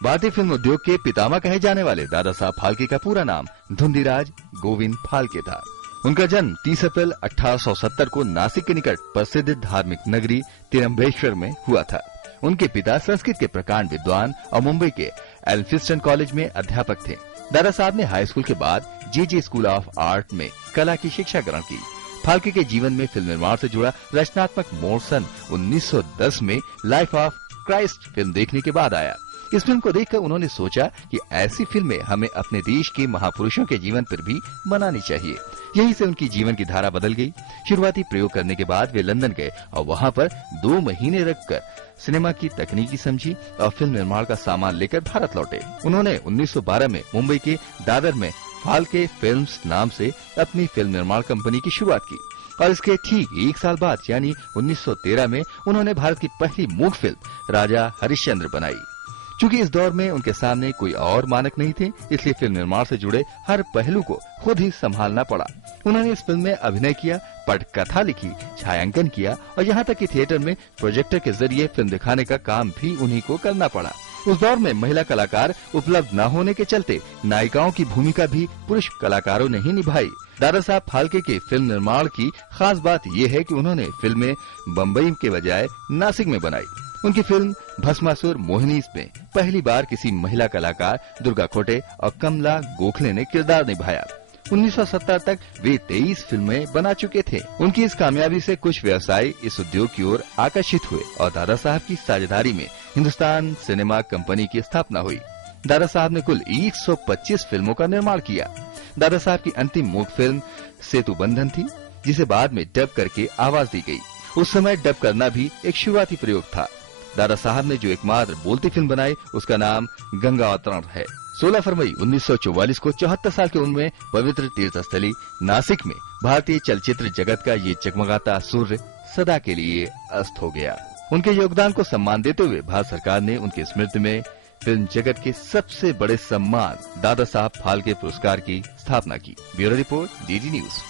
भारतीय फिल्म उद्योग के पितामह कहे जाने वाले दादा साहब फाल्के का पूरा नाम धुंधीराज गोविंद फाल्के था। उनका जन्म 30 अप्रैल 1870 को नासिक के निकट प्रसिद्ध धार्मिक नगरी तिरुम्बेश्वर में हुआ था। उनके पिता संस्कृत के प्रकांड विद्वान और मुंबई के एल्फिंस्टन कॉलेज में अध्यापक थे। दादा साहब ने हाई स्कूल के बाद जे स्कूल ऑफ आर्ट में कला की शिक्षा ग्रहण की। फाल्के के जीवन में फिल्म निर्माण से जुड़ा रचनात्मक मोड़ सन 1910 में लाइफ ऑफ क्राइस्ट फिल्म देखने के बाद आया। इस फिल्म को देखकर उन्होंने सोचा कि ऐसी फिल्में हमें अपने देश के महापुरुषों के जीवन पर भी बनानी चाहिए। यहीं से उनकी जीवन की धारा बदल गई। शुरुआती प्रयोग करने के बाद वे लंदन गए और वहां पर 2 महीने रखकर सिनेमा की तकनीकी समझी और फिल्म निर्माण का सामान लेकर भारत लौटे। उन्होंने 1912 में मुंबई के दादर में फाल्के फिल्म्स नाम से अपनी फिल्म निर्माण कंपनी की शुरुआत की और इसके ठीक 1 साल बाद यानी 1913 में उन्होंने भारत की पहली मूक फिल्म राजा हरिश्चंद्र बनाई। चूंकि इस दौर में उनके सामने कोई और मानक नहीं थे, इसलिए फिल्म निर्माण से जुड़े हर पहलू को खुद ही संभालना पड़ा। उन्होंने इस फिल्म में अभिनय किया, पटकथा लिखी, छायांकन किया और यहाँ तक कि थिएटर में प्रोजेक्टर के जरिए फिल्म दिखाने का काम भी उन्हीं को करना पड़ा। उस दौर में महिला कलाकार उपलब्ध न होने के चलते नायिकाओं की भूमिका भी पुरुष कलाकारों ने ही निभाई। दादा साहब फाल्के के फिल्म निर्माण की खास बात यह है कि उन्होंने फिल्में बम्बई के बजाय नासिक में बनाई। उनकी फिल्म भस्मासुर मोहिनी में पहली बार किसी महिला कलाकार दुर्गा खोटे और कमला गोखले ने किरदार निभाया। 1970 तक वे 23 फिल्में बना चुके थे। उनकी इस कामयाबी से कुछ व्यवसायी इस उद्योग की ओर आकर्षित हुए और दादा साहब की साझेदारी में हिंदुस्तान सिनेमा कंपनी की स्थापना हुई। दादा साहब ने कुल 125 फिल्मों का निर्माण किया। दादा साहब की अंतिम मूक फिल्म सेतु बंधन थी, जिसे बाद में डब करके आवाज दी गई। उस समय डब करना भी एक शुरुआती प्रयोग था। दादा साहब ने जो एकमात्र बोलती फिल्म बनाई उसका नाम गंगा अवतरण है। 16 फरवरी 1944 को 74 साल की उम्र में पवित्र तीर्थस्थली नासिक में भारतीय चलचित्र जगत का ये जगमगाता सूर्य सदा के लिए अस्त हो गया। उनके योगदान को सम्मान देते हुए भारत सरकार ने उनकी स्मृति में फिल्म जगत के सबसे बड़े सम्मान दादा साहब फाल्के पुरस्कार की स्थापना की। Bureau report, DD news.